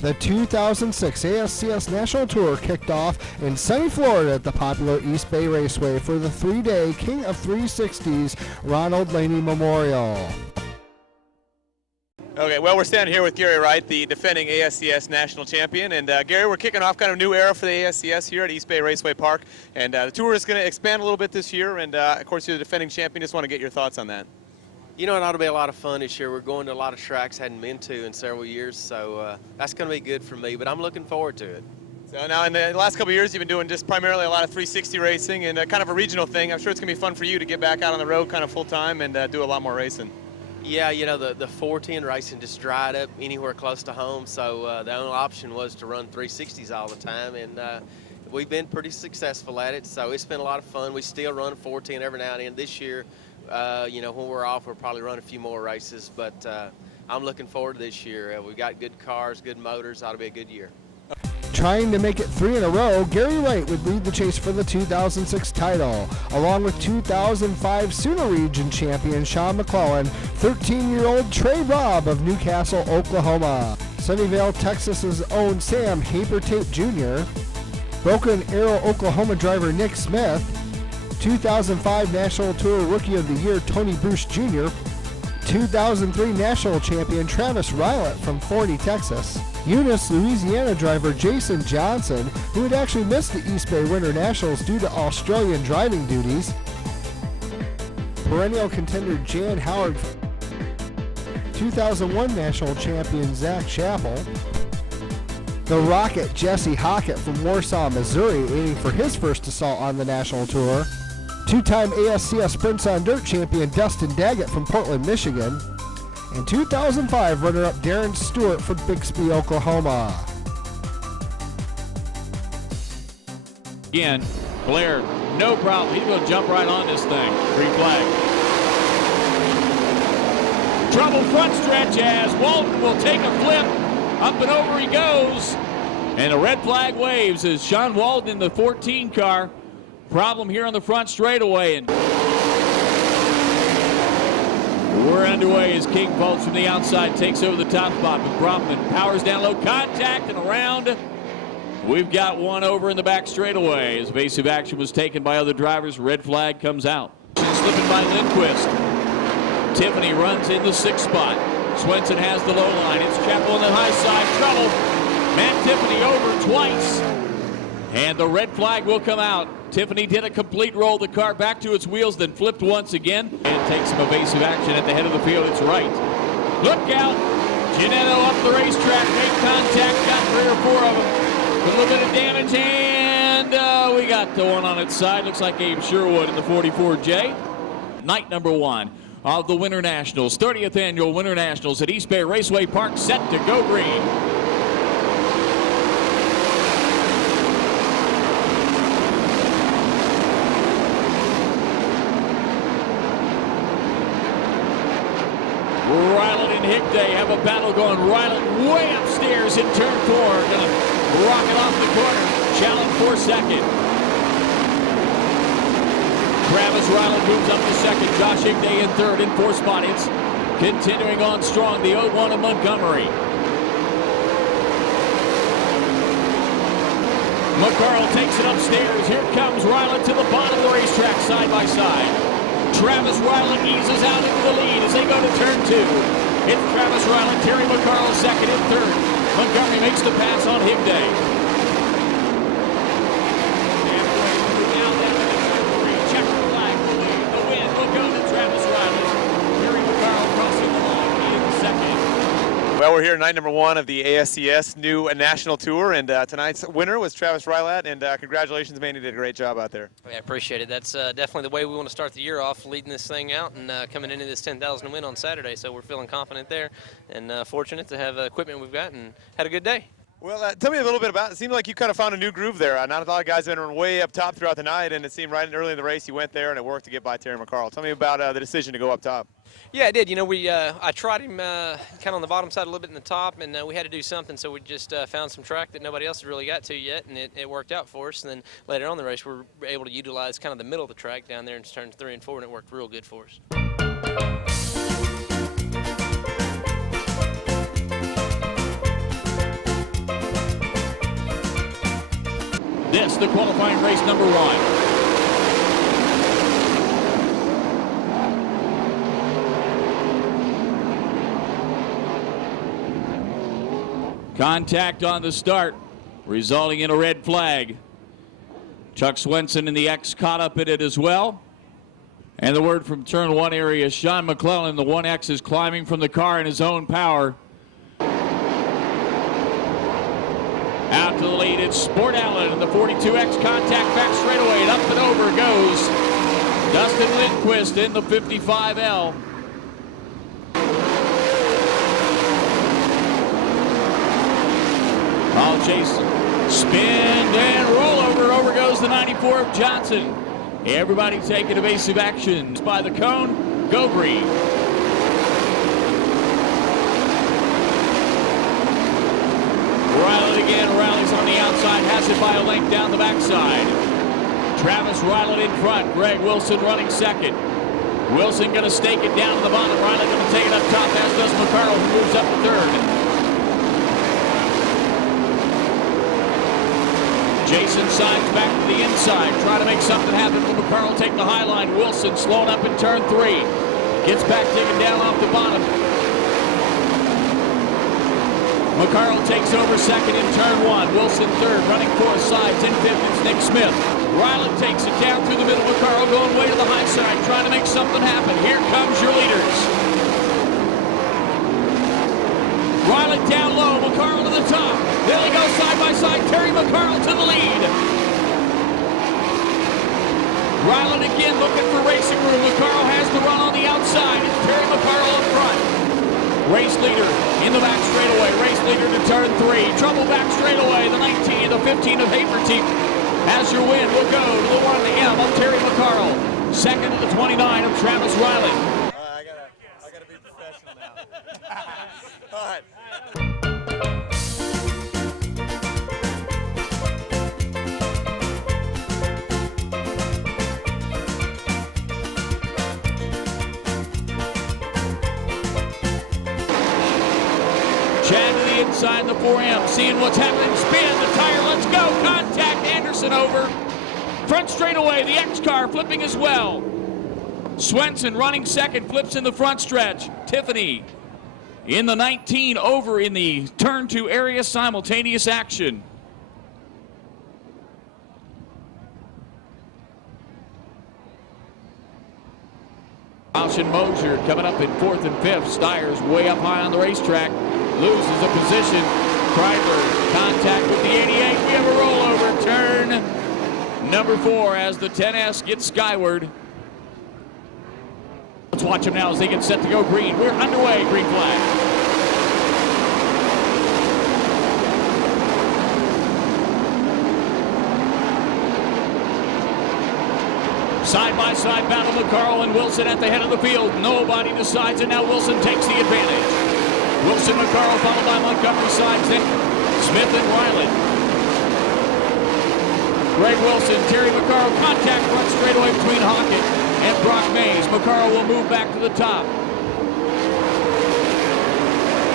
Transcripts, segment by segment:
The 2006 ASCS National Tour kicked off in sunny Florida at the popular East Bay Raceway for the three-day King of 360s Ronald Laney Memorial. Okay, well, we're standing here with Gary Wright, the defending ASCS national champion. And Gary, we're kicking off kind of a new era for the ASCS here at East Bay Raceway Park. And the tour is going to expand a little bit this year. And of course, you're the defending champion. Just want to get your thoughts on that. You know, it ought to be a lot of fun this year. We're going to a lot of tracks I hadn't been to in several years, so that's going to be good for me, but I'm looking forward to it. So now in the last couple of years, you've been doing just primarily a lot of 360 racing and kind of a regional thing. I'm sure it's going to be fun for you to get back out on the road kind of full-time and do a lot more racing. Yeah, you know, the 410 racing just dried up anywhere close to home, so the only option was to run 360s all the time, and we've been pretty successful at it, so it's been a lot of fun. We still run 410 every now and then. This year, you know, when we're off, we'll probably run a few more races, but I'm looking forward to this year. We've got good cars, good motors. Ought to be a good year. Trying to make it 3 in a row, Gary Wright would lead the chase for the 2006 title, along with 2005 Sooner Region champion Sean McClellan, 13-year-old Trey Robb of Newcastle, Oklahoma, Sunnyvale, Texas's own Sam Haber-Tate Jr., Broken Arrow, Oklahoma driver Nick Smith, 2005 National Tour Rookie of the Year Tony Bruce Jr., 2003 National Champion Travis Rilat from Forney, Texas, Eunice, Louisiana driver Jason Johnson, who had actually missed the East Bay Winter Nationals due to Australian driving duties, perennial contender Jan Howard, 2001 National Champion Zach Chappell, the Rocket Jessie Hockett from Warsaw, Missouri, aiming for his first assault on the national tour, two-time ASCS Sprints on Dirt champion Dustin Daggett from Portland, Michigan, and 2005 runner-up Darren Stewart from Bixby, Oklahoma. Again, Blair, no problem. He's going to jump right on this thing. Green flag. Trouble front stretch as Walton will take a flip. Up and over he goes. And a red flag waves as Sean Walton in the 14 car. Problem here on the front straightaway, and we're underway as King Bolts from the outside takes over the top spot, but Brofman powers down low, contact and around. We've got one over in the back straightaway as evasive action was taken by other drivers. Red flag comes out. Slipping by Lindquist. Tiffany runs in the 6th spot. Swenson has the low line. It's Chappell on the high side. Trouble. Matt Tiffany over twice. And the red flag will come out. Tiffany did a complete roll the car back to its wheels, then flipped once again. And takes some evasive action at the head of the field. It's right. Look out. Ginetto up the racetrack. Made contact. Got 3 or 4 of them. A little bit of damage. And we got the one on its side. Looks like Abe Sherwood in the 44J. Night number 1 of the Winter Nationals. 30th Annual Winter Nationals at East Bay Raceway Park, set to go green. Rilat and Higday have a battle going. Rilat way upstairs in turn 4. Gonna rocket off the corner. Challenge for second. Travis Rilat moves up to second. Josh Higday in third. In 4th spot. It's continuing on strong. The 01 of Montgomery. McCarl takes it upstairs. Here comes Rilat to the bottom of the racetrack side by side. Travis Rilat eases out into the lead as they go to turn 2. It's Travis Rilat, Terry McCarl second and third. Montgomery makes the pass on Higday. Now down to the turn 3. Checker flag will lead. The win will go to Travis Rilat. Terry McCarl crossing the line in second. Well, we're here night number 1 of the ASCS new national tour, and tonight's winner was Travis Rilat, and congratulations, man, you did a great job out there. Yeah, I appreciate it. That's definitely the way we want to start the year off, leading this thing out and coming into this 10,000 win on Saturday, so we're feeling confident there and fortunate to have equipment we've got and had a good day. Well, tell me a little bit about it. It seemed like you kind of found a new groove there. Not a lot of guys have been way up top throughout the night, and it seemed right early in the race you went there and it worked to get by Terry McCarl. Tell me about the decision to go up top. Yeah, I did. You know, I tried him kind of on the bottom side, a little bit in the top, and we had to do something, so we just found some track that nobody else has really got to yet, and it worked out for us. And then later on in the race, we were able to utilize kind of the middle of the track down there in turns 3 and 4, and it worked real good for us. This, the qualifying race number 1. Contact on the start, resulting in a red flag. Chuck Swenson in the X caught up in it as well. And the word from turn 1 area, Sean McClellan, the 1X, is climbing from the car in his own power. Out to the lead, it's Sport Allen and the 42X contact back straightaway, and up and over goes Dustin Lindquist in the 55L. I'll chase, spin, and roll over. Over goes the 94 of Johnson. Everybody taking evasive action by the cone. Go green. Rilat again rallies on the outside, has it by a length down the backside. Travis Rilat in front. Greg Wilson running second. Wilson going to stake it down to the bottom. Rilat going to take it up top, as does McCarl, who moves up to third. Jason Signs back to the inside, try to make something happen. Will McCarl take the high line? Wilson slowing up in turn 3. Gets back, taken down off the bottom. McCarl takes over second in turn 1. Wilson third, running fourth, sides. In fifth, it's Nick Smith. Rilat takes it down through the middle. McCarl going way to the high side, trying to make something happen. Here comes your leaders. Rilat down low, McCarl to the top. There they go side by side. Terry McCarl to the lead. Rilat again looking for racing room. McCarl has the run on the outside. It's Terry McCarl in front. Race leader in the back straightaway. Race leader to turn 3. Trouble back straightaway. The 19, the 15 of Haverteam has your win. We'll go to the 1M of Terry McCarl. Second to the 29 of Travis Rilat. I gotta be professional now. All right. Chad to the inside, the 4M, seeing what's happening. Spin, the tire, let's go. Contact, Anderson over. Front straightaway, the X car flipping as well. Swenson running second, flips in the front stretch. Tiffany in the 19 over in the turn 2 area, simultaneous action. Roush and Mosier coming up in 4th and 5th. Steyer's way up high on the racetrack. Loses a position. Kreiber, contact with the 88. We have a rollover. Turn number 4 as the 10S gets skyward. Let's watch them now as they get set to go green. We're underway. Green flag. Side by side battle, McCarl and Wilson at the head of the field. Nobody decides, and now Wilson takes the advantage. Wilson, McCarl, followed by Montgomery sides, then Smith and Rilat. Greg Wilson, Terry McCarl, contact front straightaway between Hockett and Brock Mays. McCarl will move back to the top.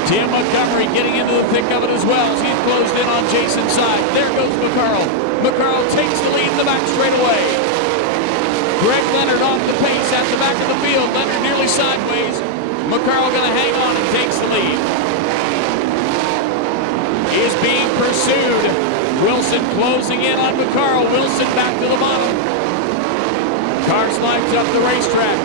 Tim Montgomery getting into the thick of it as well as he's closed in on Jason's side. There goes McCarl. McCarl takes the lead in the back straightaway. Greg Leonard off the pace at the back of the field. Leonard nearly sideways. McCarl going to hang on and takes the lead. He is being pursued. Wilson closing in on McCarl. Wilson back to the bottom. Car slides up the racetrack.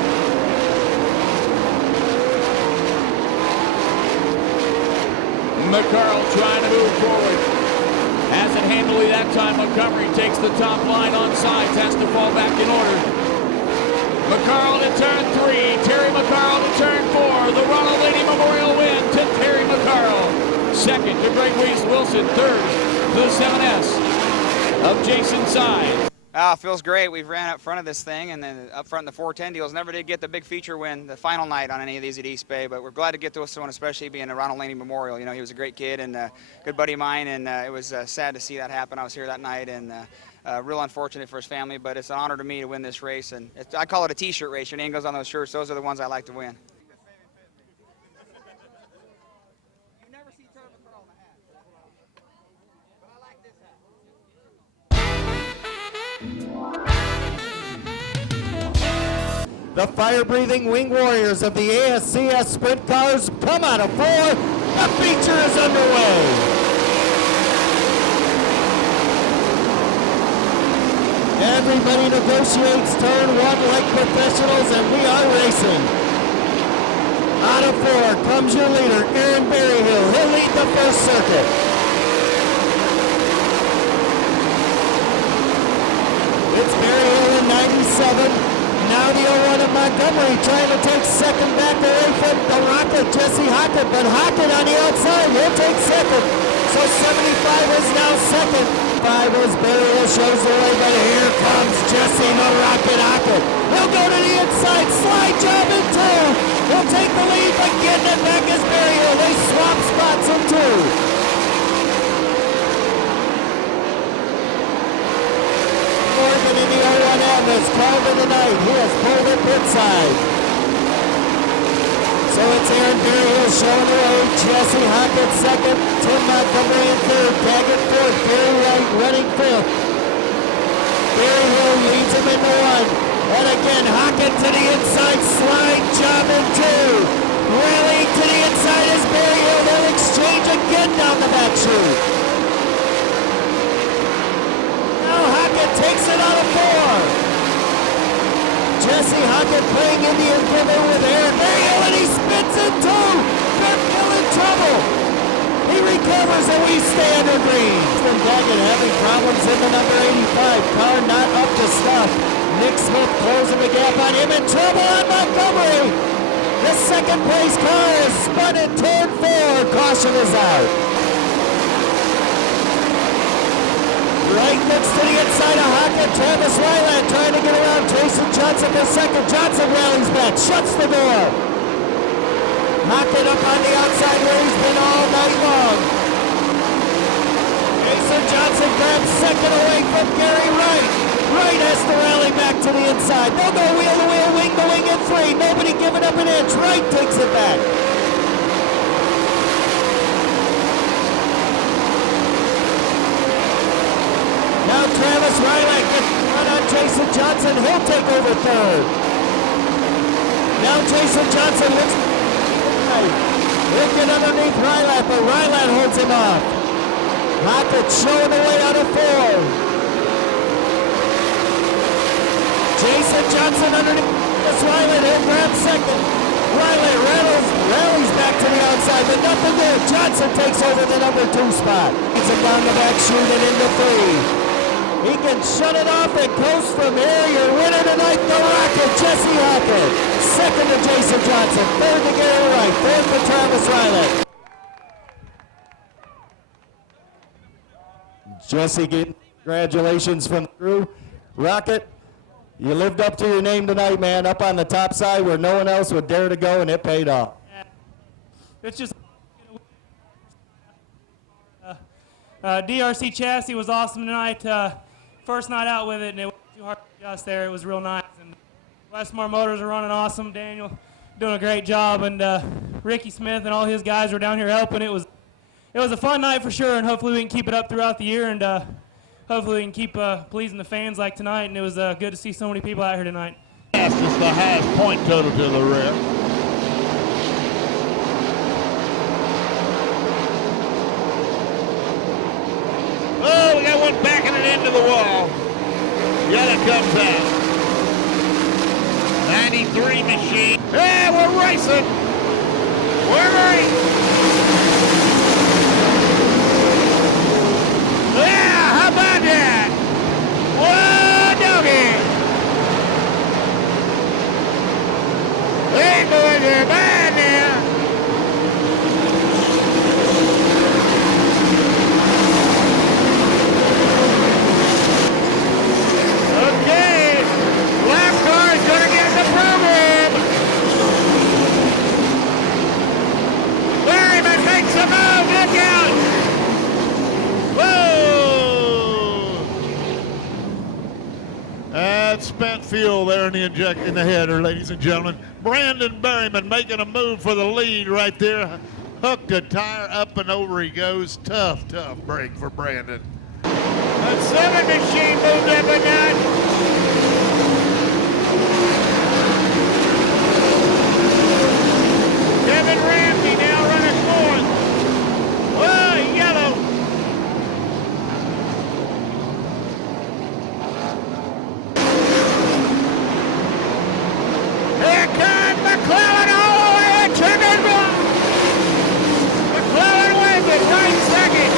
McCarl trying to move forward. Has it handily that time. Montgomery takes the top line on sides. Has to fall back in order. McCarl to turn 3. Terry McCarl to turn 4. The Ronald Laney Memorial win to Terry McCarl. Second to Greg Wilson. Third to the 7S of Jason Signs. Feels great. We've ran up front of this thing, and then up front in the 410 deals. Never did get the big feature win the final night on any of these at East Bay, but we're glad to get to this one, especially being a Ronald Laney Memorial. You know, he was a great kid and a good buddy of mine, and it was sad to see that happen. I was here that night, and real unfortunate for his family, but it's an honor to me to win this race, and I call it a T-shirt race. Your name goes on those shirts. Those are the ones I like to win. You never see Terry McCarl in a hat, but I like this hat. The fire-breathing wing warriors of the ASCS sprint cars come out of 4. The feature is underway. Everybody negotiates turn 1 like professionals, and we are racing. Out of 4 comes your leader, Aaron Berryhill. He'll lead the first circuit. It's Berryhill in 97. Now the 01 of Montgomery trying to take second back away from the Rocket, Jessie Hockett, but Hockett on the outside will take second. So 75 is now second. 5 as Berryhill shows the way, but here comes Jessie the Rocket Hockett. He'll go to the inside, slide job in 2. He'll take the lead, but getting it back is Berryhill. They swap spots in 2. Morgan in the 01M is called in the night. He has pulled it pit side. So it's Aaron Berryhill showing the way. Jessie Hockett second. Tim Montgomery in third. Taggart fourth. Gary Wright running fifth. Berryhill leads him into 1. And again, Hockett to the inside. Slide job in 2. Rally to the inside is Berryhill. They'll exchange again down the back chute. Takes it out of 4. Jessie Hockett playing Indian River with Aaron Berryhill, and he spins in 2. Berryhill in trouble. He recovers, and we stay under green. From Daggett having problems in the number 85. Car not up to snuff. Nick Smith closing the gap on him. In trouble on Montgomery. The second place car is spun in turn 4. Caution is out. Right next to the inside of Hockett, Travis Rilat trying to get around Jason Johnson for second. Johnson rallies back, shuts the door. Hockett up on the outside where he's been all night long. Jason Johnson grabs second away from Gary Wright. Wright has to rally back to the inside. They'll go wheel to wheel, wing to wing in 3. Nobody giving up an inch. Wright takes it back. Now Travis Rilat gets run on Jason Johnson. He'll take over third. Now Jason Johnson looks right. He'll get underneath Rilat, but Rilat holds him off. Hockett showing the way out of 4. Jason Johnson underneath Rilat. He'll grab second. Rilat rallies back to the outside, but nothing there. Johnson takes over the number 2 spot. He's down the back chute and into 3. He can shut it off and coast from here. Your winner tonight, the Rocket, Jessie Hockett. Second to Jason Johnson. Third to Gary Wright. Third to Travis Rilat. Jessie getting congratulations from the crew. Rocket, you lived up to your name tonight, man. Up on the top side where no one else would dare to go, and it paid off. It's just DRC chassis was awesome tonight. First night out with it, and it wasn't too hard to adjust there. It was real nice. And Westmore Motors are running awesome. Daniel doing a great job, and Ricky Smith and all his guys were down here helping. It was a fun night for sure, and hopefully we can keep it up throughout the year, and hopefully we can keep pleasing the fans like tonight. And it was good to see so many people out here tonight. Fastest, the highest point total to the rear. Oh, we got one backing it into the wall. Yellow comes out. 93 machine. Yeah, we're racing. We're racing. Yeah, how about that? Whoa, doggy. Hey, boys, they're bad now. Okay, lap car is going to get in the program. Berryman makes a move, look out. Whoa! That's spent fuel there in the header, ladies and gentlemen. Brandon Berryman making a move for the lead right there. Hooked a tire, up and over he goes. Tough break for Brandon. The 7 machine moved up a notch. Kevin Ramsey now running 4th. Oh, yellow. Here comes McClellan all the way to turn 1. McClellan wins it, right second.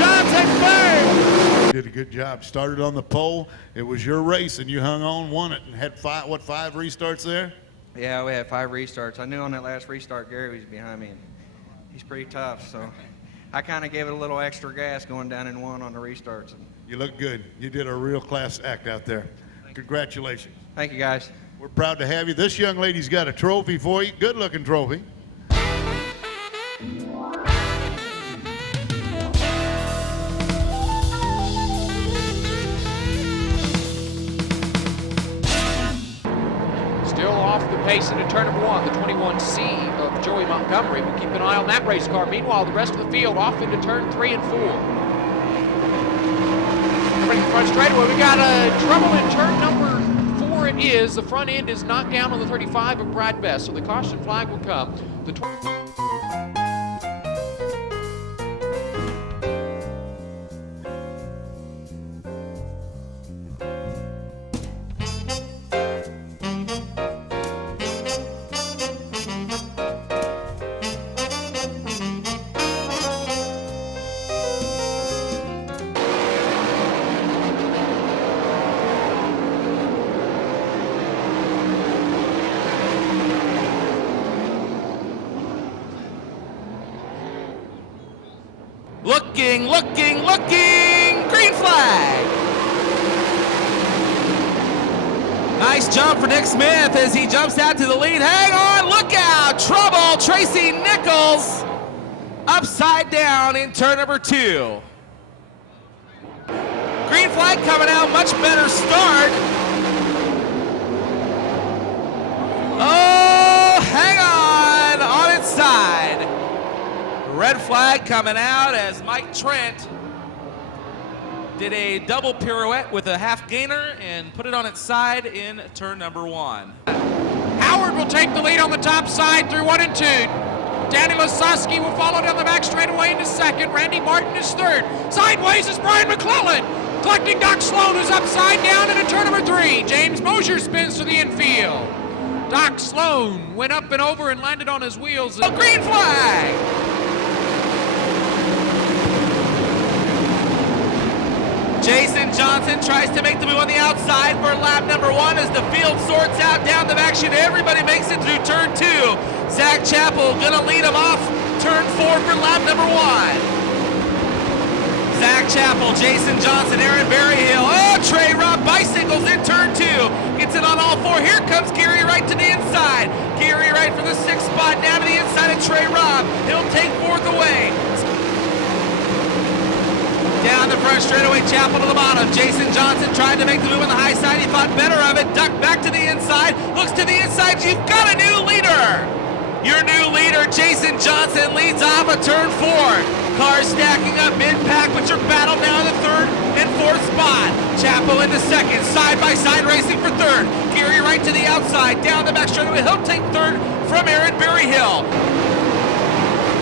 Johnson third. Did a good job. Started on the pole. It was your race, and you hung on, won it, and had 5 restarts there? Yeah, we had 5 restarts. I knew on that last restart Gary was behind me, and he's pretty tough, so I kind of gave it a little extra gas going down in 1 on the restarts. You look good. You did a real class act out there. Congratulations. Thank you, guys. We're proud to have you. This young lady's got a trophy for you. Good-looking trophy. Still off the pace into turn number 1, the 21C of Joey Montgomery. We'll keep an eye on that race car. Meanwhile, the rest of the field off into turn 3 and 4. Coming in the front straightaway, we got trouble in turn number 4 it is. The front end is knocked down on the 35 of Brad Best, so the caution flag will come. Looking, green flag. Nice jump for Nick Smith as he jumps out to the lead. Hang on, look out, trouble, Tracy Nichols upside down in turn number 2. Green flag coming out, much better start. Oh, hang on its side. Red flag coming out as Mike Trent did a double pirouette with a half gainer and put it on its side in turn number 1. Howard will take the lead on the top side through 1 and 2. Danny Lasoski will follow down the back straightaway into 2nd. Randy Martin is 3rd. Sideways is Brian McClellan. Collecting Doc Sloan, who's upside down into turn number 3. James Mosier spins to the infield. Doc Sloan went up and over and landed on his wheels. A green flag! Jason Johnson tries to make the move on the outside for lap number 1 as the field sorts out down the back chute. Everybody makes it through turn 2. Zach Chappell gonna lead him off turn 4 for lap number 1. Zach Chappell, Jason Johnson, Aaron Berryhill. Oh, Trey Robb bicycles in turn 2. Gets it on all 4. Here comes Gary Wright to the inside. Gary Wright for the 6th spot down to the inside of Trey Robb. He'll take 4th away. Down the front straightaway, Chappell to the bottom. Jason Johnson tried to make the move on the high side. He thought better of it. Ducked back to the inside. Looks to the inside. You've got a new leader. Your new leader, Jason Johnson, leads off a turn 4. Cars stacking up mid-pack, but you're battled now in the 3rd and 4th spot. Chappell into 2nd, side-by-side racing for 3rd. Gary Wright to the outside, down the back straightaway. He'll take 3rd from Aaron Berryhill.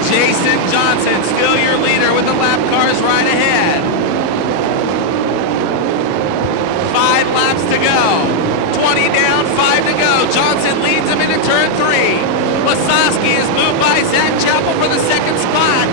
Jason Johnson, still your leader with the lap cars right ahead. 5 laps to go. 20 down, 5 to go. Johnson leads him into turn 3. Lasoski is moved by Zach Chappell for the 2nd spot.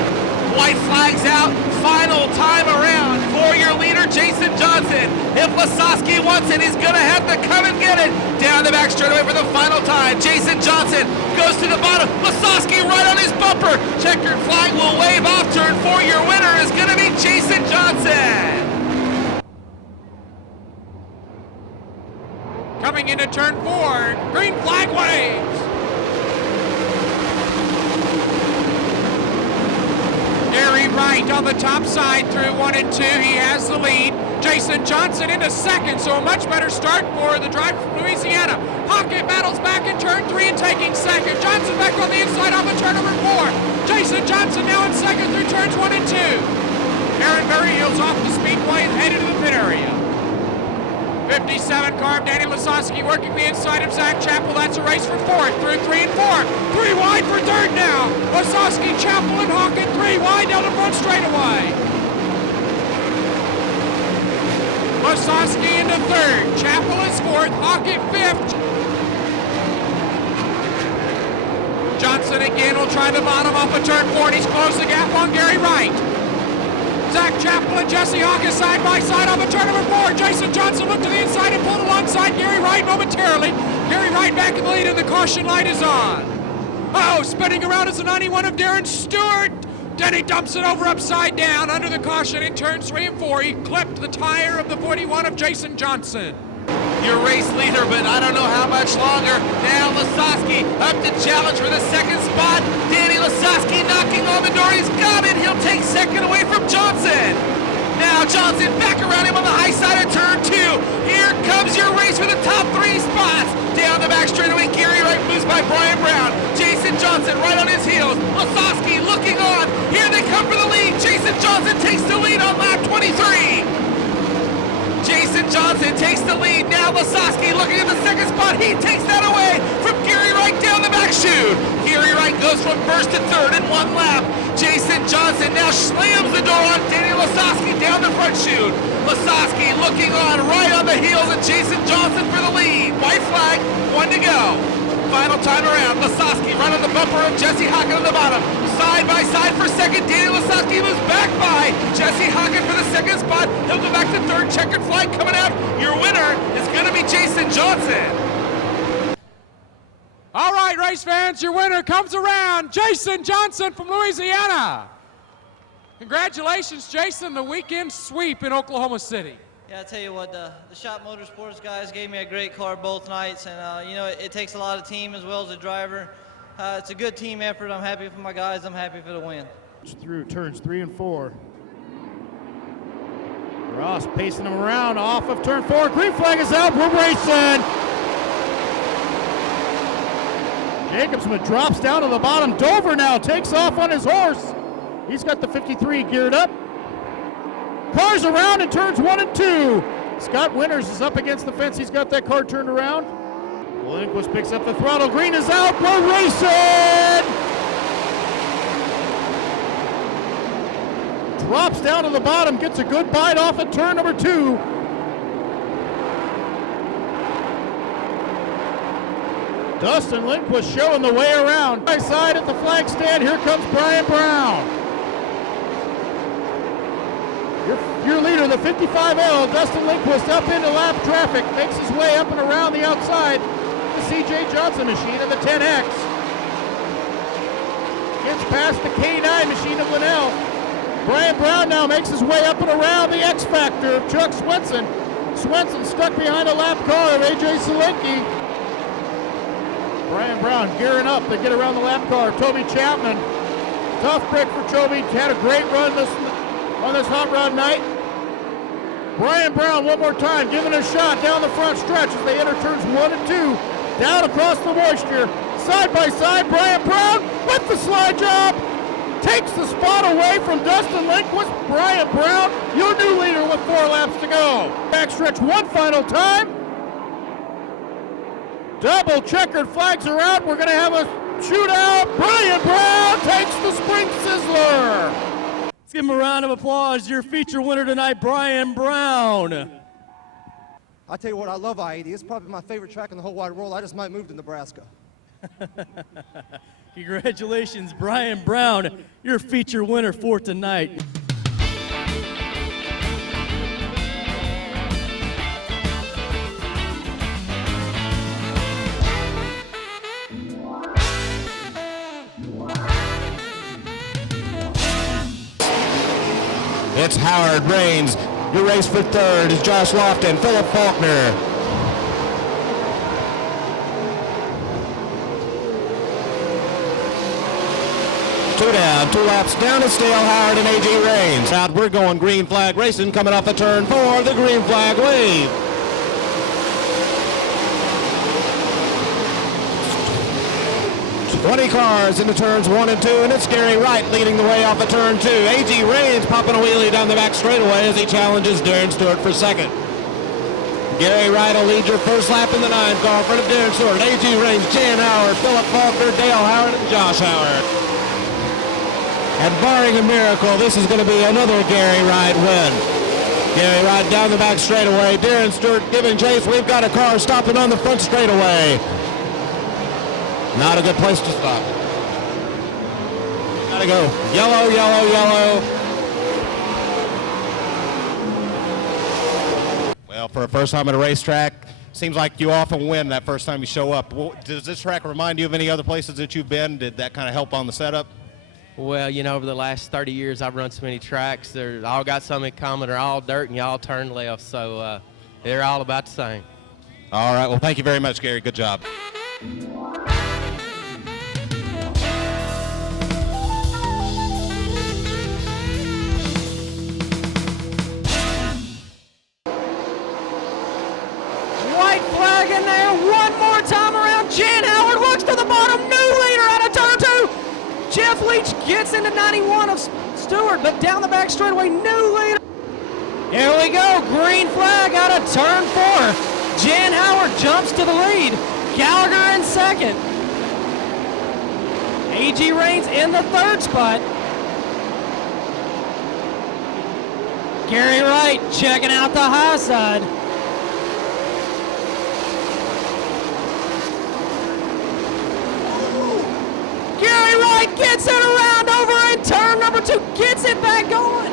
White flags out, final time around for your leader, Jason Johnson. If Lasoski wants it, he's gonna have to come and get it. Down the back straightaway for the final time. Jason Johnson goes to the bottom. Lasoski right on his bumper. Checkered flag will wave off turn 4. Your winner is gonna be Jason Johnson. Coming into turn 4, green flag waves. Gary Wright on the top side through 1 and 2. He has the lead. Jason Johnson into 2nd, so a much better start for the driver from Louisiana. Hockett battles back in turn 3 and taking 2nd. Johnson back on the inside off of turn number 4. Jason Johnson now in 2nd through turns 1 and 2. Aaron Berryhill's off the speedway straightaway and headed to the pit area. 57 car, Danny Lasowski working the inside of Zach Chappell. That's a race for fourth, through 3 and 4. 3 wide for third now. Lasowski, Chappell, and Hockett 3 wide down the front straightaway. Lasowski into third. Chappell is fourth. Hockett fifth. Johnson again will try the bottom off of turn 4. He's closed the gap on Gary Wright. Zach Chappell and Jessie Hockett side by side on the turn number 4. Jason Johnson looked to the inside and pulled alongside Gary Wright momentarily. Gary Wright back in the lead and the caution light is on. Oh, spinning around is the 91 of Darren Stewart. Then he dumps it over upside down under the caution in turns 3 and 4. He clipped the tire of the 41 of Jason Johnson. Your race leader, but I don't know how much longer. Now Lasowski up to challenge for the second spot. Danny Lasowski knocking on the door. He's got it. He'll take second away from Johnson. Now Johnson back around him on the high side of turn 2. Here comes your race for the top 3 spots. Down the back straightaway, Gary Wright moves by Brian Brown. Jason Johnson right on his heels. Lasowski looking on. Here they come for the lead. Jason Johnson takes the lead on lap 23. Jason Johnson takes the lead. Now Lasowski looking at the second spot. He takes that away from Gary Wright down the back chute. Gary Wright goes from first to third in 1 lap. Jason Johnson now slams the door on Danny Lasowski down the front chute. Lasowski looking on right on the heels of Jason Johnson for the lead. White flag, 1 to go. Final time around. Lasowski right on the bumper of Jessie Hockett on the bottom. Side by side for second. Danny Lasowski moves back by Jessie Hockett for the second spot. He'll go back to third. Checkered flag coming out. Your winner is going to be Jason Johnson. All right, race fans, your winner comes around. Jason Johnson from Louisiana. Congratulations, Jason, the weekend sweep in Oklahoma City. Yeah, I tell you what, the Shop Motorsports guys gave me a great car both nights, and you know, it takes a lot of team as well as a driver. It's a good team effort. I'm happy for my guys. I'm happy for the win. Through turns 3 and 4. Ross pacing him around off of turn 4. Green flag is out. We're racing. Jacobsman drops down to the bottom. Dover now takes off on his horse. He's got the 53 geared up. Cars around in turns 1 and 2. Scott Winters is up against the fence. He's got that car turned around. Lindquist picks up the throttle. Green is out. We're racing. Drops down to the bottom. Gets a good bite off at turn number 2. Dustin Lindquist showing the way around. By side at the flag stand. Here comes Brian Brown. Your leader, the 55L, Dustin Lindquist, up into lap traffic, makes his way up and around the outside. The CJ Johnson machine of the 10X. Gets past the K9 machine of Linnell. Brian Brown now makes his way up and around the X Factor of Chuck Swenson. Swenson stuck behind a lap car of AJ Selenke. Brian Brown gearing up to get around the lap car. Toby Chapman, tough break for Toby. Had a great run on this hot rod night. Brian Brown one more time, giving a shot down the front stretch as they enter turns 1 and 2. Down across the moisture. Side by side, Brian Brown with the slide job. Takes the spot away from Dustin Lindquist. Brian Brown, your new leader with 4 laps to go. Backstretch one final time. Double checkered flags are out. We're going to have a shootout. Brian Brown takes the Spring Sizzler. Let's give him a round of applause. Your feature winner tonight, Brian Brown. I tell you what, I love I-80. It's probably my favorite track in the whole wide world. I just might move to Nebraska. Congratulations, Brian Brown, your feature winner for tonight. It's Howard Raines. Your race for third is Josh Lofton, Philip Faulkner. Two down, 2 laps down to Stale, Howard and A.J. Raines. Out, we're going green flag racing, coming off of turn 4, the green flag wave. 20 cars into turns 1 and 2, and it's Gary Wright leading the way off of turn 2. A.G. Raines popping a wheelie down the back straightaway as he challenges Darren Stewart for second. Gary Wright will lead your first lap in the 9 car in front of Darren Stewart. A.G. Raines, Jan Howard, Philip Faulkner, Dale Howard, and Josh Howard. And barring a miracle, this is going to be another Gary Wright win. Gary Wright down the back straightaway. Darren Stewart giving chase. We've got a car stopping on the front straightaway. Not a good place to stop. Gotta go. Yellow, yellow, yellow. Well, for a first time at a racetrack, seems like you often win that first time you show up. Does this track remind you of any other places that you've been? Did that kind of help on the setup? Well, you know, over the last 30 years, I've run so many tracks. They're all got something in common. They're all dirt and you all turn left, so they're all about the same. All right. Well, thank you very much, Gary. Good job. White flag in there. One more time around. Jan Howard looks to the bottom. New leader out of turn 2. Jeff Leach gets into 91 of Stewart, but down the back straightaway, new leader. Here we go, green flag out of turn 4. Jan Howard jumps to the lead. Gallagher in second. A.G. Raines in the 3rd spot. Gary Wright checking out the high side. Gary Wright gets it around over in turn number 2, gets it back going.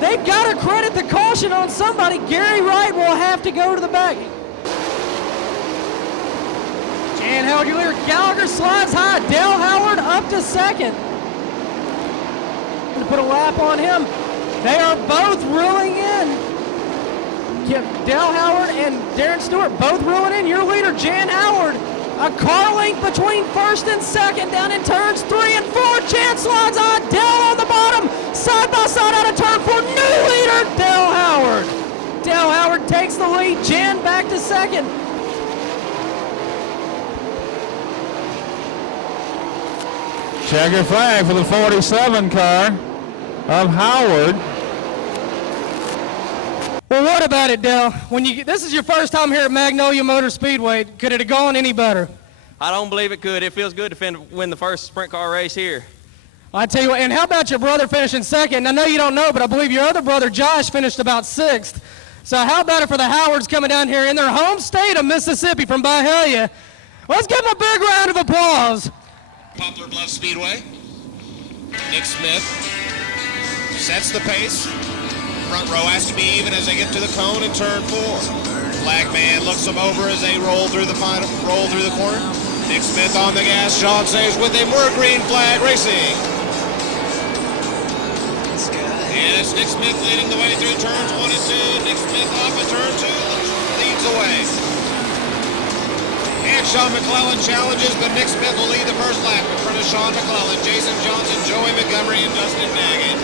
They've got to credit the caution on somebody. Gary Wright will have to go to the back. Jan Howard, your leader. Gallagher slides high. Dale Howard up to second. To put a lap on him. They are both reeling in. Dale Howard and Darren Stewart both reeling in. Your leader, Jan Howard. A car length between 1st and 2nd down in turns 3 and 4. Jan slides on. Dale on the bottom. Side by side out of turn 4. New leader, Dale Howard. Dale Howard takes the lead. Jan back to 2nd. Checker flag for the 47 car of Howard. Well, what about it, Dale? This is your first time here at Magnolia Motor Speedway. Could it have gone any better? I don't believe it could. It feels good to win the first sprint car race here. I tell you what, and how about your brother finishing 2nd? I know you don't know, but I believe your other brother, Josh, finished about 6th. So how about it for the Howards coming down here in their home state of Mississippi from Byhalia? Let's give them a big round of applause. Poplar Bluff Speedway. Nick Smith sets the pace. Front row has to be even as they get to the cone in turn 4. Flag man looks them over as they roll through the corner. Nick Smith on the gas. Sean Sayers with him. We're green flag racing. And it's Nick Smith leading the way through turns 1 and 2. Nick Smith off of turn 2 leads away. And Sean McClellan challenges, but Nick Smith will lead the first lap in front of Sean McClellan, Jason Johnson, Joey Montgomery, and Dustin Daggett.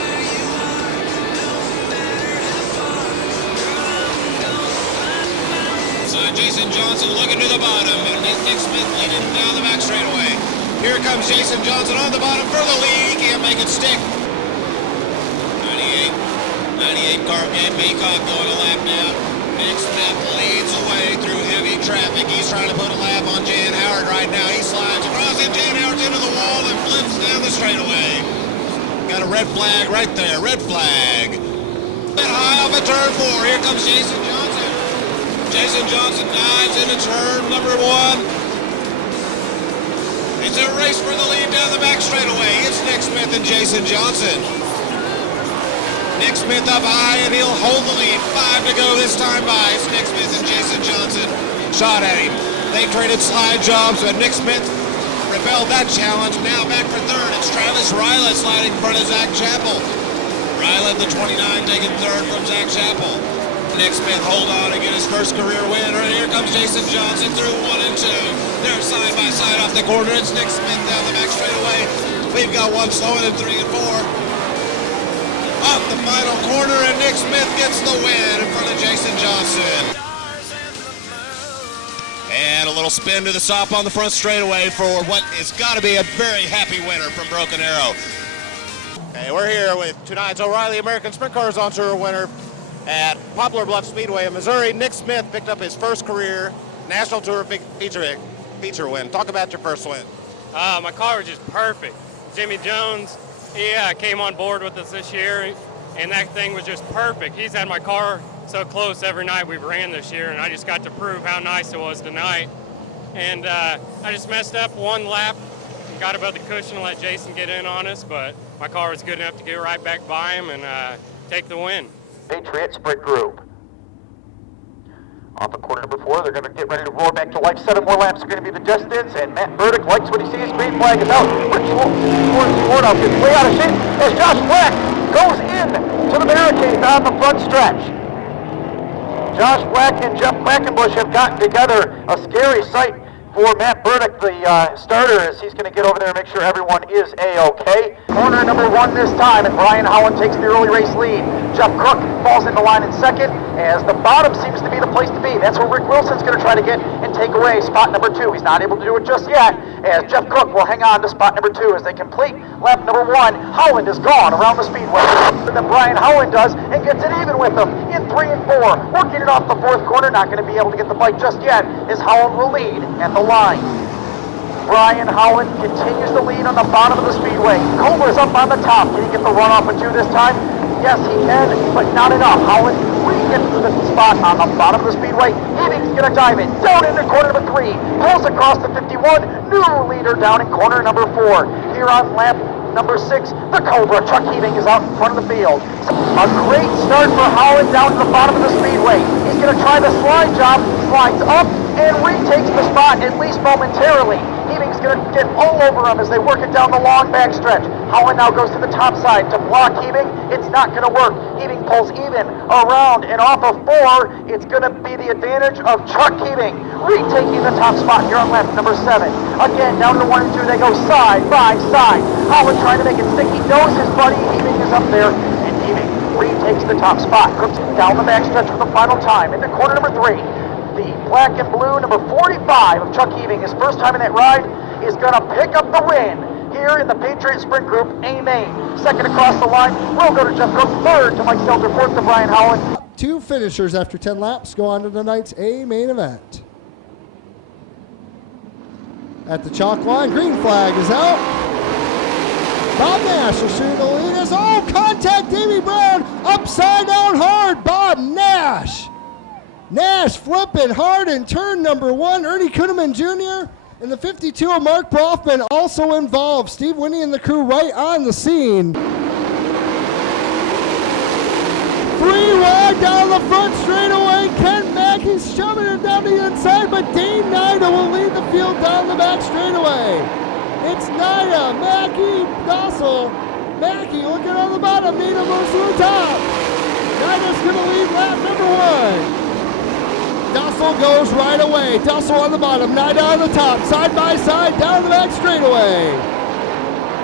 Jason Johnson looking to the bottom, and Nick Smith leading down the back straightaway. Here comes Jason Johnson on the bottom for the lead. He can't make it stick. 98 car game, Maycock going a lap now. Nick Smith leads away through heavy traffic. He's trying to put a lap on Jan Howard right now. He slides across, and Jan Howard's into the wall and flips down the straightaway. Got a red flag right there, red flag. Bit high off of turn 4. Here comes Jason Johnson. Jason Johnson dives into turn number 1. It's a race for the lead down the back straightaway. It's Nick Smith and Jason Johnson. Nick Smith up high, and he'll hold the lead. 5 to go this time by. It's Nick Smith and Jason Johnson. Shot at him. They traded slide jobs, but Nick Smith repelled that challenge. Now back for 3rd. It's Travis Rilat sliding in front of Zach Chappell. Rilat, the 29, taking 3rd from Zach Chappell. Nick Smith hold on to get his first career win. Right here comes Jason Johnson through 1 and 2. They're side by side off the corner. It's Nick Smith down the back straightaway. We've got one slowing in 3 and 4. Off the final corner, and Nick Smith gets the win in front of Jason Johnson. And a little spin to the stop on the front straightaway for what is got to be a very happy winner from Broken Arrow. Okay, we're here with tonight's O'Reilly American Sprint Cars on Tour winner at Poplar Bluff Speedway in Missouri. Nick Smith picked up his first career National Tour feature win. Talk about your first win. My car was just perfect. Jimmy Jones, he came on board with us this year, and that thing was just perfect. He's had my car so close every night we've ran this year, and I just got to prove how nice it was tonight. And I just messed up one lap and got above the cushion and let Jason get in on us, but my car was good enough to get right back by him and take the win. Patriot Sprint Group. Off of corner number 4, they're going to get ready to roar back to life. 7 more laps are going to be the distance, and Matt Burdick likes what he sees. Green flag is out. Rich Warnow gets way out of shape as Josh Black goes in to the barricade on the front stretch. Josh Black and Jeff Quackenbush have gotten together. A scary sight for Matt Burdick, the starter, as he's going to get over there and make sure everyone is A-OK. Corner number 1 this time, and Brian Howland takes the early race lead. Jeff Crook falls into line in second, as the bottom seems to be the place to be. That's where Rick Wilson's going to try to get and take away spot number 2. He's not able to do it just yet, as Jeff Crook will hang on to spot number 2 as they complete lap number 1. Howland is gone around the speedway. And then Brian Howland does and gets it even with them in 3 and 4. Working it off the 4th corner, not going to be able to get the bike just yet, as Howland will lead at the line. Brian Howland continues to lead on the bottom of the speedway. Cobra's up on the top. Can he get the runoff with 2 this time? Yes, he can, but not enough. Howland gets to the spot on the bottom of the speedway. Heaving's going to dive it down into corner number 3. Pulls across the 51. New leader down in corner number 4. Here on lap number 6, the Cobra. Chuck Heaving is out in front of the field. A great start for Howland down to the bottom of the speedway. He's going to try the slide job. Slides up and retakes the spot, at least momentarily. Heaving's going to get all over him as they work it down the long backstretch. Howland now goes to the top side to block Heaving. It's not going to work. Heaving pulls even around and off of 4. It's going to be the advantage of Chuck Heaving, retaking the top spot here on lap number 7. Again, down to 1 and 2, they go side by side. Howland trying to make it stick. He knows his buddy Heaving is up there, and Heaving retakes the top spot. Crooks down the backstretch for the final time into corner number 3. The black and blue number 45 of Chuck Heaving, his first time in that ride, is going to pick up the win here in the Patriot Sprint Group A main. Second across the line will go to Jeff Cook. Third to Mike Stelter. Fourth to Brian Howland. 2 finishers after 10 laps go on to tonight's A main event. At the chalk line, green flag is out. Bob Nash will shoot the lead as contact Davey Brown upside down hard. Bob Nash. Nash flipping hard in turn number 1. Ernie Kuhneman Jr. and the 52 of Mark Brofman also involved. Steve Winnie and the crew right on the scene. Free ride down the front straightaway. Ken Mackey's shoving it down the inside, but Dane Nida will lead the field down the back straightaway. It's Nida, Mackey, Dossel. Mackey looking on the bottom. Nida moves to the top. Nida's going to lead lap number 1. Dossel goes right away. Dossel on the bottom, Nida on the top. Side by side, down the back straightaway.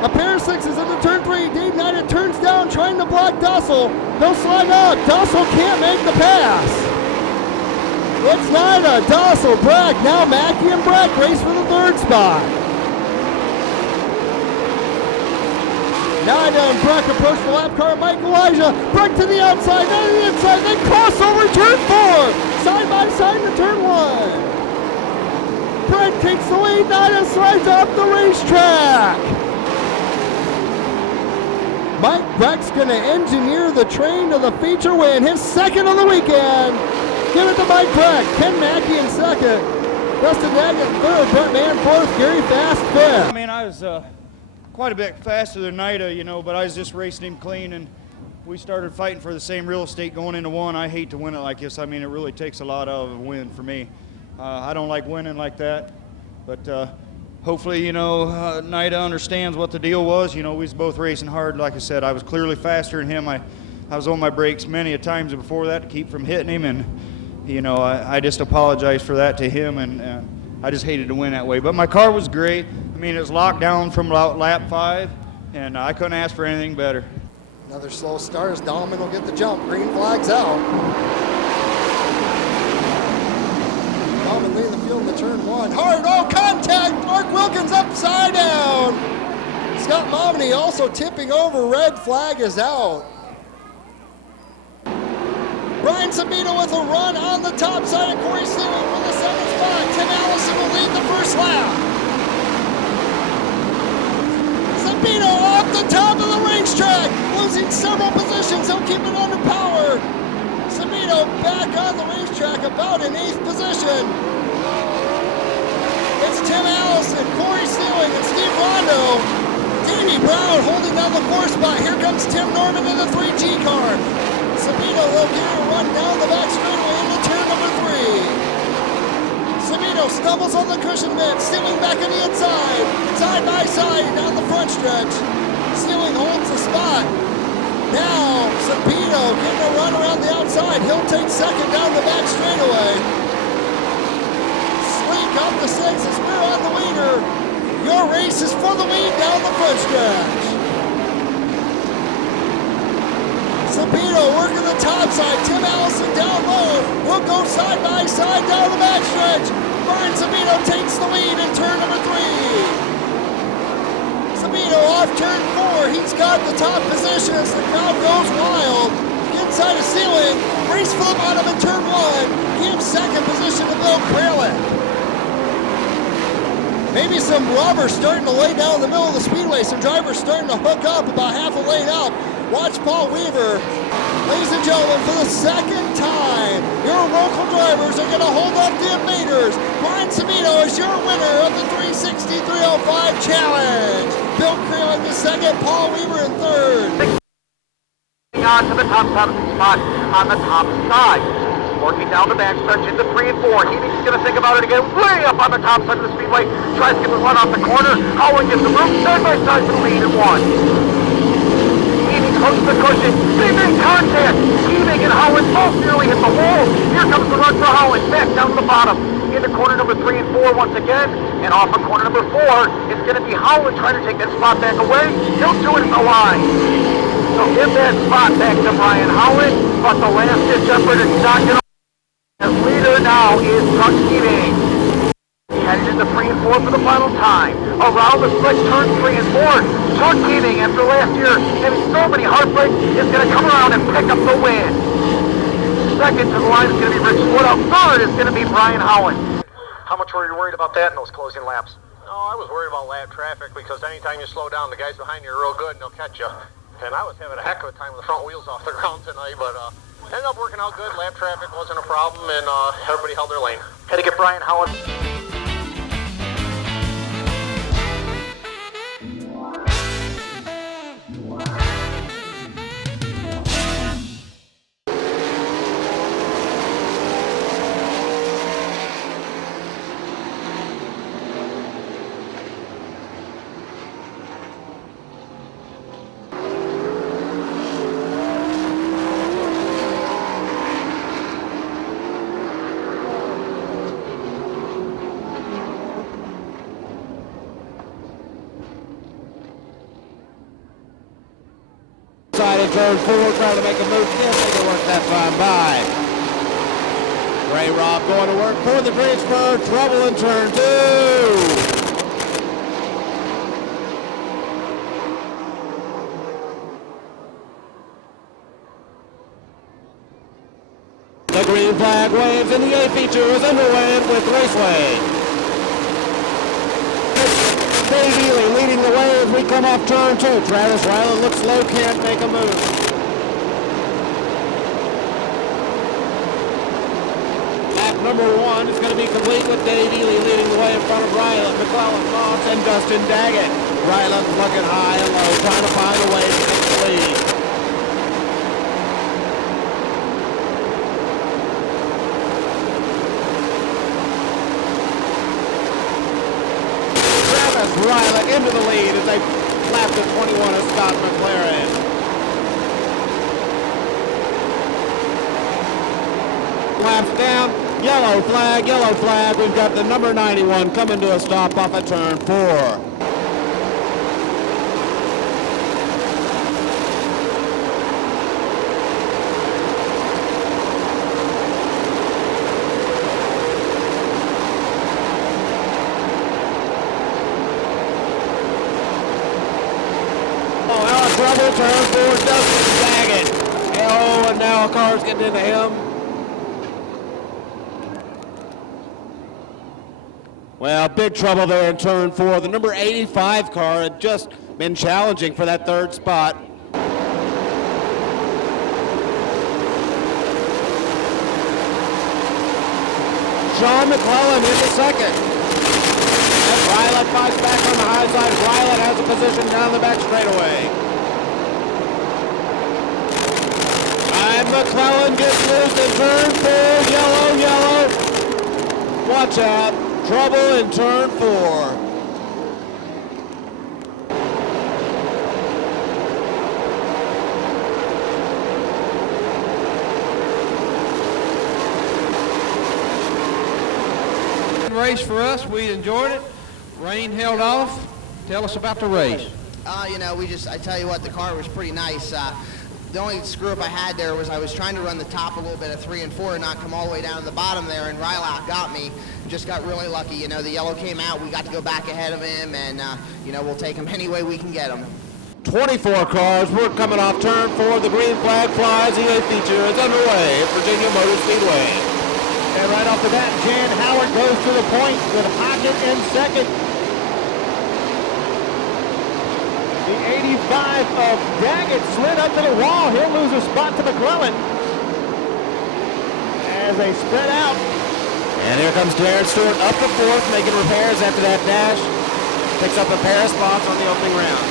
A pair of 6s into turn 3. Dave Nida turns down, trying to block Dossel. They'll slide up. Dossel can't make the pass. It's Nida, Dossel, Breck. Now Mackey and Breck race for the 3rd spot. Nida and Breck approach the lap car. Mike Elijah, Breck to the outside, Nida to the inside, then crossover turn 4. Side by side to turn 1. Breck takes the lead. Nida slides off the racetrack. Mike Breck's going to engineer the train to the feature win. His 2nd of the weekend. Give it to Mike Breck. Ken Mackey in 2nd. Dustin Nagg in 3rd. Brett Mann 4th. Gary Fast 5th. I mean, I was quite a bit faster than Nida, but I was just racing him clean, and we started fighting for the same real estate going into 1. I hate to win it like this. I mean, it really takes a lot out of a win for me. I don't like winning like that, but hopefully, Nida understands what the deal was. We was both racing hard. Like I said, I was clearly faster than him. I was on my brakes many a times before that to keep from hitting him, and I just apologize for that to him, and I just hated to win that way. But my car was great. I mean, it was locked down from about lap 5, and I couldn't ask for anything better. Another slow start as Dahlman will get the jump. Green flag's out. Bauman leading the field in the turn one. Hard, contact! Mark Wilkins upside down! Scott Momini also tipping over. Red flag is out. Brian Sabino with a run on the top side of Corey Sealing for the 7th spot. Tim Allison will lead the first lap. Sabino off the top of the racetrack, losing several positions. He'll keep it under power. Sabino back on the racetrack, about in 8th position. It's Tim Allison, Corey Sealing, and Steve Rondo. Davey Brown holding down the 4th spot. Here comes Tim Norman in the 3G car. Sabino will get a run down the back straightaway into turn number 3. Sabino stumbles on the cushion bit, Sealing back on the inside, side by side down the front stretch. Sealing holds the spot. Now Sabino getting a run around the outside. He'll take second down the back straightaway. Sleek up the 6 as we're on the leader. Your race is for the lead down the front stretch. Sabino working the top side. Tim Allison down low. We'll go side by side down the back stretch. Brian Sabino takes the lead in turn number 3. Sabino off turn 4. He's got the top position as the crowd goes wild. Inside of Sealing. Race for the bottom in turn 1. Gives second position to Bill Kralin. Maybe some rubbers starting to lay down in the middle of the speedway. Some drivers starting to hook up about half a lane up. Watch Paul Weaver. Ladies and gentlemen, for the second time, your local drivers are going to hold up the invaders. Brian Sabino is your winner of the 360-305 Challenge. Bill Kralin in second, Paul Weaver in third. On to the top spot on the top side. Working down the backstretch into 3 and 4. He's going to think about it again. Way up on the top side of the speedway. Tries to get the run off the corner. Howland gets the room. Side by side for the lead in 1. Hooks the cushion. They make contact. Keating and Howland both nearly hit the wall. Here comes the run for Howland. Back down to the bottom. Into corner number 3 and 4 once again. And off of corner number 4, it's going to be Howland trying to take that spot back away. He'll do it in the line. So give that spot back to Brian Howland. But the last ditch effort is not going to. The leader now is Chuck Keating. Headed into 3 and 4 for the final time. Around the split, turn 3 and 4. Chuck Keating, after last year having so many heartbreaks, is going to come around and pick up the win. Second to the line is going to be Rich Woodall. Third is going to be Brian Howland. How much were you worried about that in those closing laps? No, I was worried about lap traffic because anytime you slow down, the guys behind you are real good and they'll catch you. And I was having a heck of a time with the front wheels off the ground tonight, but ended up working out good. Lap traffic wasn't a problem, and everybody held their lane. Had to get Brian Howland. Turn 4, trying to make a move. Can't make it work that time by. Ray Robb going to work for the transfer. Trouble in turn 2. The green flag waves and the A feature is underway with Raceway. Dave Ely leading the way as we come off turn 2. Travis Ryland looks low, can't make a move. Lap number 1 is going to be complete with Dave Ely leading the way in front of Ryland, McClellan, Moss, and Dustin Daggett. Ryland looking high and low, trying to find a way to take the lead. Ryland into the lead as they lap to 21 of Scott McLaren. Laps down, yellow flag. We've got the number 91 coming to a stop off at turn 4. turn 4, Dustin Daggett. Oh, and now a car's getting into him. Well, big trouble there in turn 4. The number 85 car had just been challenging for that third spot. Sean McClellan in the second. As Rilat fights back on the high side, Rilat has a position down the back straightaway. And McClellan gets loose in turn 4, yellow. Watch out, trouble in turn 4. Race for us. We enjoyed it. Rain held off. Tell us about the race. You know, I tell you what, the car was pretty nice. The only screw up I had there was I was trying to run the top a little bit of 3 and 4 and not come all the way down to the bottom there, and Rilat got me. Just got really lucky. You know, the yellow came out. We got to go back ahead of him, and, you know, we'll take him any way we can get him. 24 cars. We're coming off turn 4. The green flag flies. The A feature is underway at Virginia Motor Speedway. And right off the bat, Jan Howard goes to the point with Hockett in second. The 85 of Daggett slid up to the wall. He'll lose a spot to McClellan as they spread out. And here comes Darren Stewart up to 4th, making repairs after that dash. Picks up a pair of spots on the opening round.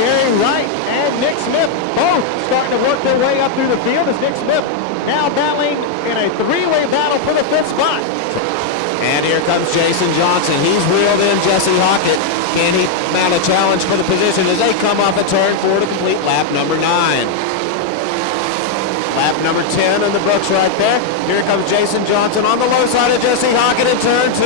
Gary Wright and Nick Smith both starting to work their way up through the field as Nick Smith now battling in a 3-way battle for the 5th spot. And here comes Jason Johnson. He's reeled in Jessie Hockett. Can he mount a challenge for the position as they come off a turn 4 to complete lap number 9? Lap number 10 in the books right there. Here comes Jason Johnson on the low side of Jessie Hockett in turn 2.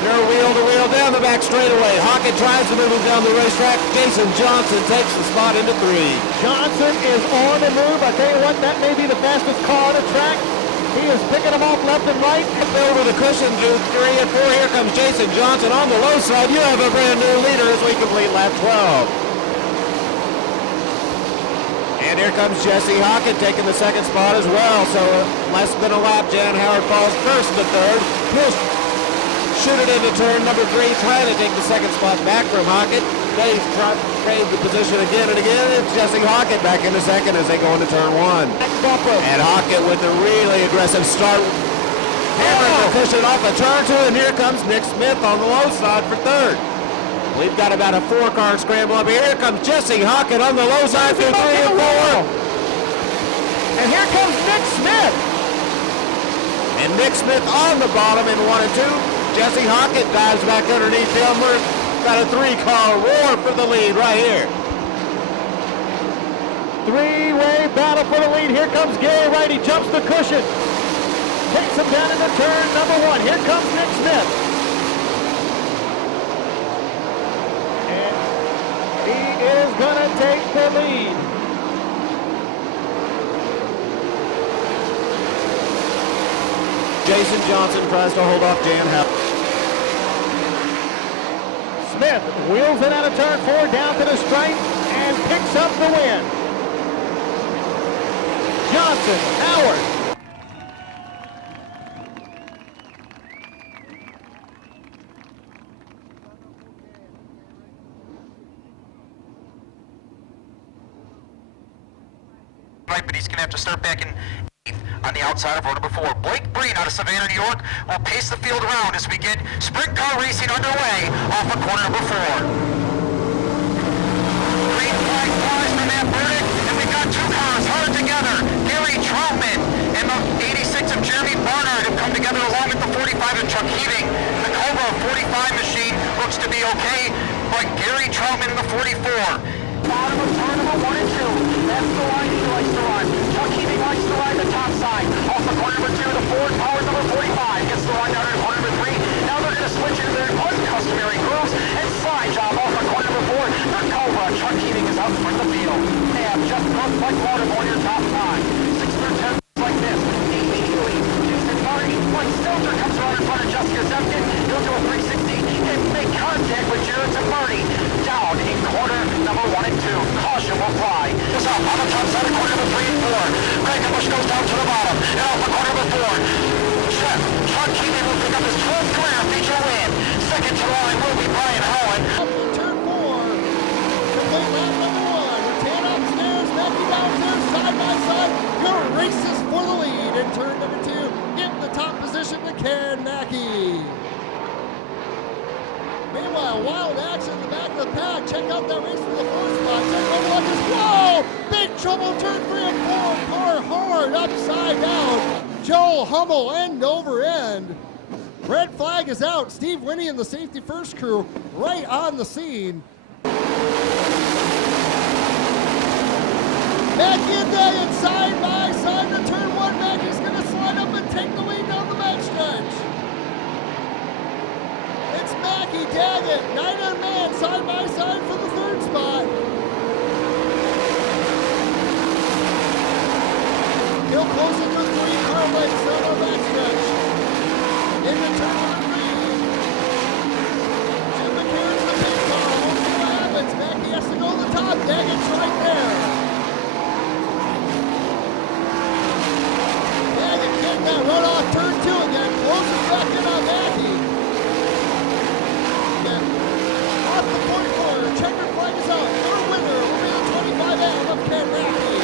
They're wheel to wheel down the back straightaway. Hockett tries to move him down the racetrack. Jason Johnson takes the spot into 3. Johnson is on the move. I tell you what, that may be the fastest car on the track. He is picking them off left and right. Over the cushion to 3 and 4. Here comes Jason Johnson on the low side. You have a brand new leader as we complete lap 12. And here comes Jessie Hockett taking the 2nd spot as well. So less than a lap, Jan Howard falls first to 3rd. He'll shoot it into turn number 3, trying to take the 2nd spot back from Hockett. They've trade the position again and again. It's Jessie Hockett back into 2nd as they go into turn 1. And Hockett with a really aggressive start. Hammering the cushion off of turn 2, and here comes Nick Smith on the low side for 3rd. We've got about a 4-car scramble up here. Here comes Jessie Hockett on the low side for 3 and 4. And here comes Nick Smith. And Nick Smith on the bottom in 1 and 2. Jessie Hockett dives back underneath him. We've got a 3-car war for the lead right here. 3-way battle for the lead. Here comes Gary Wright. He jumps the cushion. Takes him down into turn number 1. Here comes Nick Smith. And he is going to take the lead. Jason Johnson tries to hold off Jan Howard. Smith wheels it out of turn 4 down to the stripe and picks up the win. Johnson, Howard. Right, but he's going to have to start back in 8th on the outside of row number 4. Blake Breen out of Savannah, New York will pace the field around as we get sprint car racing underway off of corner number 4. Green flag flies for Matt Burdick, and we've got 2 cars hard together. Gary Troutman and the 86 of Jeremy Barnard have come together along with the 45 of Chuck Heaving. The Cobra 45 machine looks to be okay, but Gary Troutman in the 44. Bottom of turn number 1 and 2. That's the line he likes to run. Chuck Heaving likes to ride the top side. Off of corner number 2, the Ford powers number 45. Gets the line down at corner number 3. Now they're going to switch into their uncustomary grooves and slide job off of corner number 4. The Cobra, Chuck Heaving is out in front of the field. They have just both like Waterborne your top 5. 6 through 10 like this. Immediately, Houston Marty, Mike Stelter comes around in front of Jessica Zepkin. He'll do a 360 and make contact with Jared Marty. down in corner number 1 and 2. Caution will fly. This up on the top side of corner number 3 and 4. Greg Bush goes down to the bottom. And off of corner number 4. Sean Keeley will pick up his 12th career feature win. Second to the line will be Brian Howen. Turn 4. Complete lap number 1. Retain upstairs, Becky downstairs, side by side. Your races for the lead in turn number 2. In the top position to Ken Mackey. Meanwhile, wild action in the back of the pack. Check out that race for the 4th spot. Check out what is. Whoa! Big trouble, turn 3 and 4. Car hard, upside down. Joel Hummel end over end. Red flag is out. Steve Winnie and the safety first crew right on the scene. Mackey and Daggett side by side to turn 1. Mackey's going to slide up and take the lead down the backstretch. It's Mackey, Daggett, Knight and Man side by side for the 3rd spot. He'll close it with 3 car lengths on our backstretch. Into turn number 3. Jim McCarron's the pit car. We'll see what happens. Mackey has to go to the top. Daggett's right there. Daggett getting that run off turn 2 again. Closes back in on Mackey. Again, off the point corner. Checkered flag is out. Your winner will be the 25M of Ken Mackey.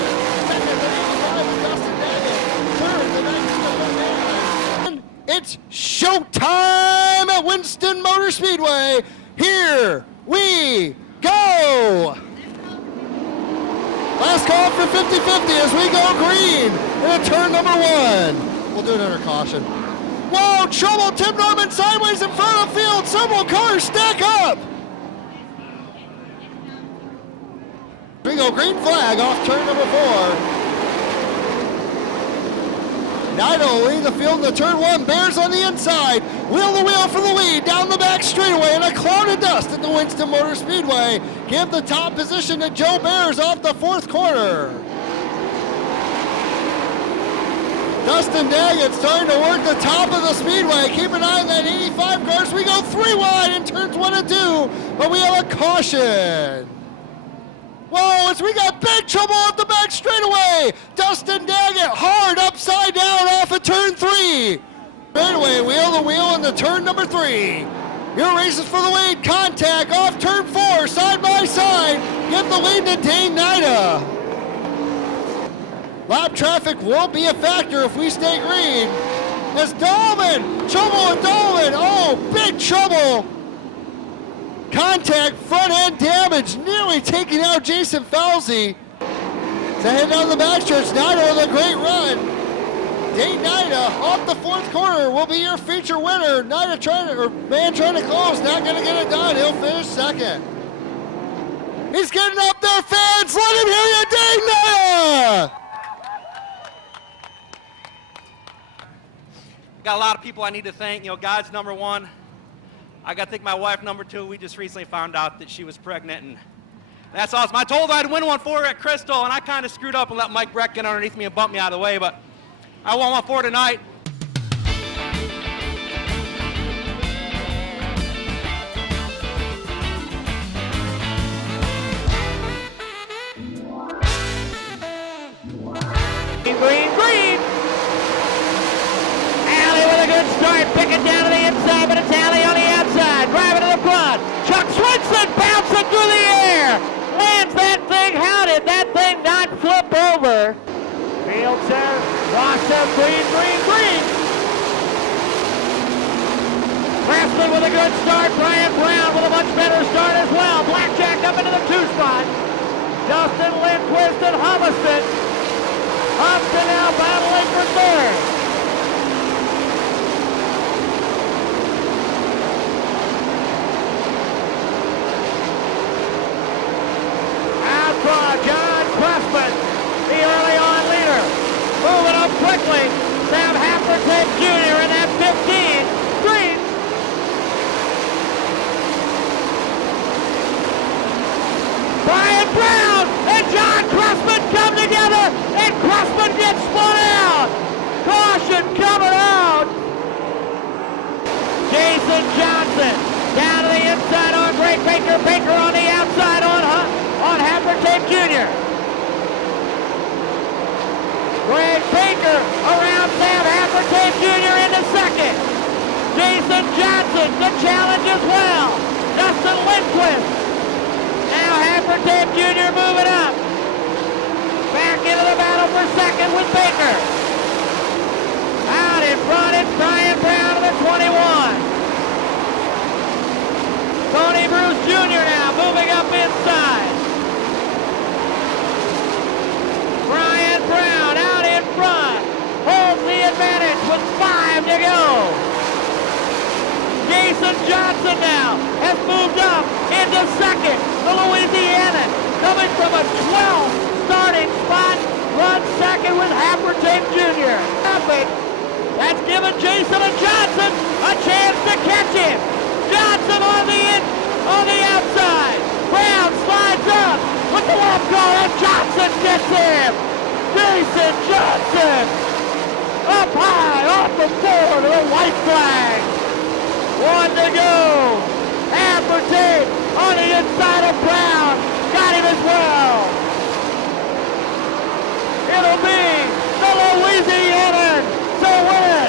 Second, the 85 is Dustin Daggett. Third, the 19 Man. It's showtime at Winston Motor Speedway. Here we go. Last call for 50-50 as we go green in turn number 1. We'll do it under caution. Whoa, trouble. Tim Norman sideways in front of the field. Several cars stack up. We go green flag off turn number 4. Nido will lead the field in the turn 1. Bears on the inside. Wheel to wheel for the lead down the back straightaway in a cloud of dust at the Winston Motor Speedway. Give the top position to Joe Bears off the 4th corner. Dustin Daggett starting to work the top of the speedway. Keep an eye on that 85 cars. We go 3 wide in turns 1 and 2, but we have a caution. Whoa, as we got big trouble at the back straightaway. Dustin Daggett hard upside down off of turn 3. Straightaway, wheel to wheel into turn number 3. Your races for the lead. Contact off turn 4, side by side. Give the lead to Dane Nida. Lap traffic won't be a factor if we stay green. As Dolman, trouble with Dolman. Oh, big trouble. Contact, front end damage, nearly taking out Jason Falsey. To head down the backstretch, Nida with a great run. Dane Nida off the 4th corner will be your feature winner. Nida trying to close, not gonna get it done. He'll finish 2nd. He's getting up there, fans. Let him hear you, Dane Nida. Got a lot of people I need to thank. You know, God's number 1. I got to thank my wife, number 2. We just recently found out that she was pregnant, and that's awesome. I told her I'd win one for her at Crystal, and I kind of screwed up and let Mike Breck get underneath me and bump me out of the way, but I won one for her tonight. Green, green. Alley with a good start, picking down to the inside, but it's Alley on the outside, driving to the front. Chuck Swinson bouncing through the air, lands that thing. How did that thing not flip over? Fielder, Rosser, green, green, green. Preston with a good start, Brian Brown with a much better start as well. Blackjack up into the 2 spot. Justin Lindquist and Humiston. Humiston now battling for 3rd. John Cressman, the early on leader. Moving up quickly. Sam Happerton Jr. in that 15. Green. Brian Brown and John Cressman come together, and Cressman gets spun out. Caution coming out. Jason Johnson down to the inside on Greg Baker. Baker on the outside. Greg Baker around Sam Haffertape Jr. into second. Jason Johnson, the challenge as well. Dustin Lindquist. Now Haffertape Jr. moving up. Back into the battle for second with Baker. Out in front is Brian Brown to the 21. Tony Bruce Jr. now moving up inside. Brian Brown out in front. Holds the advantage with 5 to go. Jason Johnson now has moved up into second. The Louisianan coming from a 12th starting spot. Runs second with Haffertape Jr. That's given Jason and Johnson a chance to catch him. Johnson on the outside. Brown slides up with the left goal and Johnson gets him. Jason Johnson up high off the board of the white flag. 1 to go. Haffertape on the inside of Brown. Got him as well. It'll be the Louisianan to win.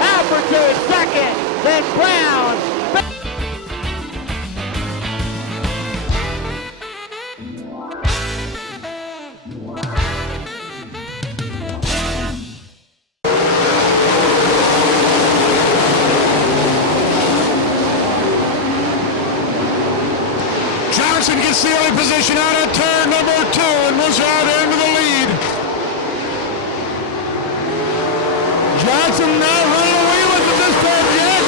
Haffertape second, then Brown. Johnson gets the early position out at turn number 2 and moves out into the lead. Johnson now running away with it this time yet.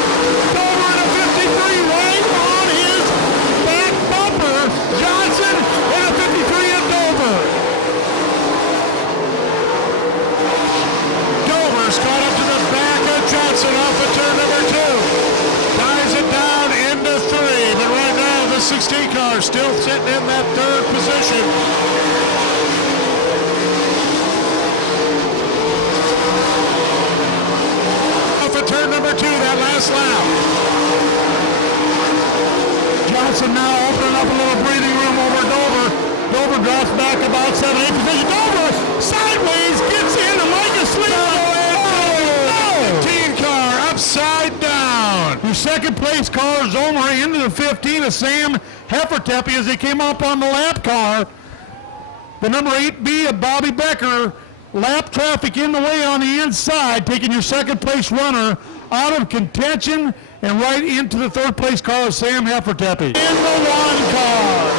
Dover in a 53 right on his back bumper. Johnson in a 53 at Dover. Dover's caught up to the back of Johnson off of turn number 2. Ties it down into 3, but right now the 16 car still sitting in that 3rd position. Turn number 2, that last lap. Johnson now opening up a little breathing room over Dover. Dover drops back about 7-8 position. Dover sideways gets in and like a sleep. No. 15 car upside down. Your second place car Zomer into the 15 of Sam Haffertape as they came up on the lap car. The number 8B of Bobby Becker. Lap traffic in the way on the inside, taking your second place runner out of contention and right into the 3rd place car of Sam Haffertape. In the 1 car.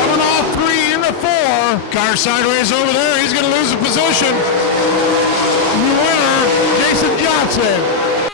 Coming off 3 in the 4. Car sideways over there. He's going to lose the position. The winner, Jason Johnson.